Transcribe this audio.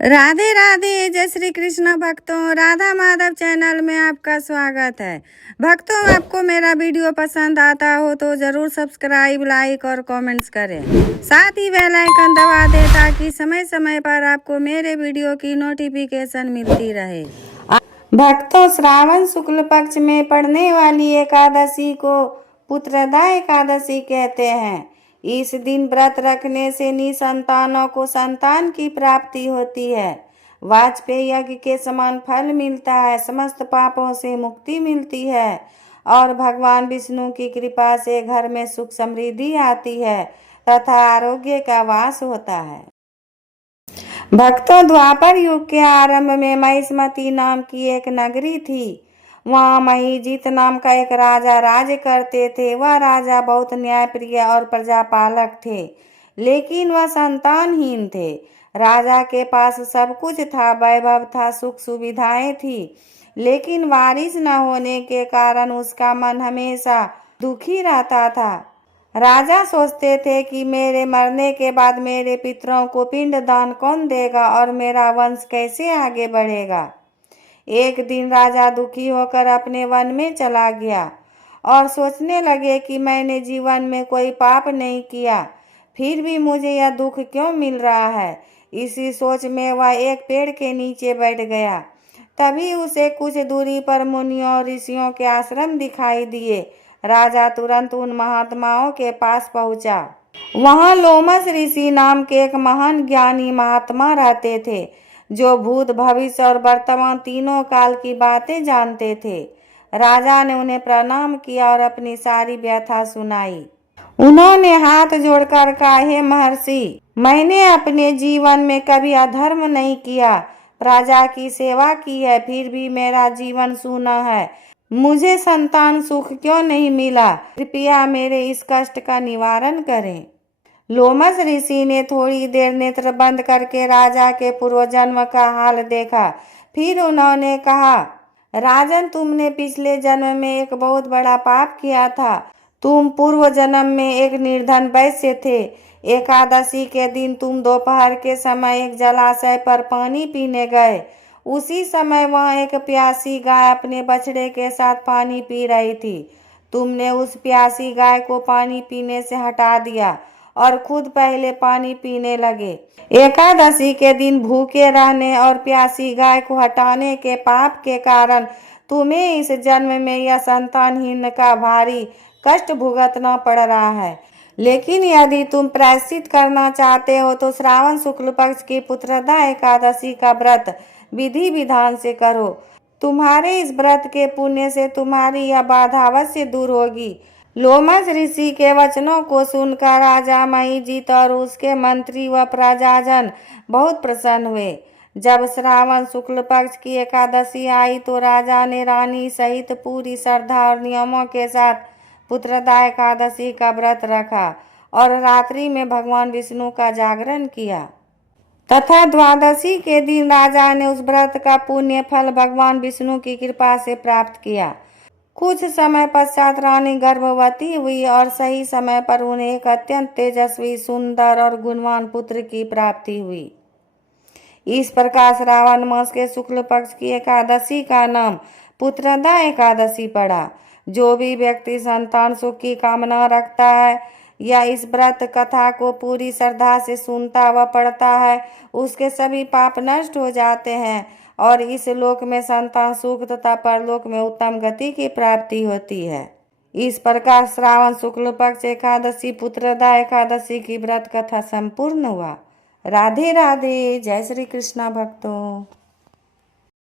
राधे राधे, जय श्री कृष्ण भक्तों। राधा माधव चैनल में आपका स्वागत है। भक्तों, आपको मेरा वीडियो पसंद आता हो तो ज़रूर सब्सक्राइब, लाइक और कमेंट्स करें। साथ ही बेल आइकन दबा दें ताकि समय समय पर आपको मेरे वीडियो की नोटिफिकेशन मिलती रहे। भक्तों, श्रावण शुक्ल पक्ष में पड़ने वाली एकादशी को पुत्रदा एकादशी कहते हैं। इस दिन व्रत रखने से निसंतानों को संतान की प्राप्ति होती है। वाजपेयी यज्ञ के समान फल मिलता है, समस्त पापों से मुक्ति मिलती है और भगवान विष्णु की कृपा से घर में सुख समृद्धि आती है तथा आरोग्य का वास होता है। भक्तों, द्वापर युग के आरंभ में महिष्मती नाम की एक नगरी थी। वहाँ महीजीत नाम का एक राजा राज्य करते थे। वह राजा बहुत न्यायप्रिय और प्रजापालक थे, लेकिन वह संतानहीन थे। राजा के पास सब कुछ था, वैभव था, सुख सुविधाएं थी, लेकिन वारिस न होने के कारण उसका मन हमेशा दुखी रहता था। राजा सोचते थे कि मेरे मरने के बाद मेरे पितरों को पिंडदान कौन देगा और मेरा वंश कैसे आगे बढ़ेगा। एक दिन राजा दुखी होकर अपने वन में चला गया और सोचने लगे कि मैंने जीवन में कोई पाप नहीं किया, फिर भी मुझे यह दुख क्यों मिल रहा है। इसी सोच में वह एक पेड़ के नीचे बैठ गया। तभी उसे कुछ दूरी पर मुनियों और ऋषियों के आश्रम दिखाई दिए। राजा तुरंत उन महात्माओं के पास पहुंचा। वहां लोमस ऋषि नाम के एक महान ज्ञानी महात्मा रहते थे, जो भूत, भविष्य और वर्तमान तीनों काल की बातें जानते थे। राजा ने उन्हें प्रणाम किया और अपनी सारी व्यथा सुनाई। उन्होंने हाथ जोड़कर कहा, हे महर्षि, मैंने अपने जीवन में कभी अधर्म नहीं किया, प्रजा की सेवा की है, फिर भी मेरा जीवन सूना है। मुझे संतान सुख क्यों नहीं मिला? कृपया मेरे इस कष्ट का निवारण करें। लोमस ऋषि ने थोड़ी देर नेत्र बंद करके राजा के पूर्व जन्म का हाल देखा। फिर उन्होंने कहा, राजन, तुमने पिछले जन्म में एक बहुत बड़ा पाप किया था। तुम पूर्व जन्म में एक निर्धन वैश्य थे। एकादशी के दिन तुम दोपहर के समय एक जलाशय पर पानी पीने गए। उसी समय वहां एक प्यासी गाय अपने बछड़े के साथ पानी पी रही थी। तुमने उस प्यासी गाय को पानी पीने से हटा दिया और खुद पहले पानी पीने लगे। एकादशी के दिन भूखे रहने और प्यासी गाय को हटाने के पाप के कारण तुम्हें इस जन्म में यह संतानहीन का भारी कष्ट भुगतना पड़ रहा है। लेकिन यदि तुम प्रायश्चित करना चाहते हो तो श्रावण शुक्ल पक्ष की पुत्रदा एकादशी का व्रत विधि विधान से करो। तुम्हारे इस व्रत के पुण्य से तुम्हारी यह बाधा अवश्य दूर होगी। लोमस ऋषि के वचनों को सुनकर राजा महीजीत और उसके मंत्री व प्रजाजन बहुत प्रसन्न हुए। जब श्रावण शुक्ल पक्ष की एकादशी आई तो राजा ने रानी सहित पूरी श्रद्धा और नियमों के साथ पुत्रदा एकादशी का व्रत रखा और रात्रि में भगवान विष्णु का जागरण किया तथा द्वादशी के दिन राजा ने उस व्रत का पुण्य फल भगवान विष्णु की कृपा से प्राप्त किया। कुछ समय पश्चात रानी गर्भवती हुई और सही समय पर उन्हें एक अत्यंत तेजस्वी, सुंदर और गुणवान पुत्र की प्राप्ति हुई। इस प्रकार श्रावण मास के शुक्ल पक्ष की एकादशी का नाम पुत्रदा एकादशी पड़ा। जो भी व्यक्ति संतान सुख की कामना रखता है या इस व्रत कथा को पूरी श्रद्धा से सुनता व पढ़ता है, उसके सभी पाप नष्ट हो जाते हैं और इस लोक में संतान सुख तथा परलोक में उत्तम गति की प्राप्ति होती है। इस प्रकार श्रावण शुक्ल पक्ष एकादशी पुत्रदा एकादशी की व्रत कथा संपूर्ण हुआ। राधे राधे, जय श्री कृष्ण भक्तों।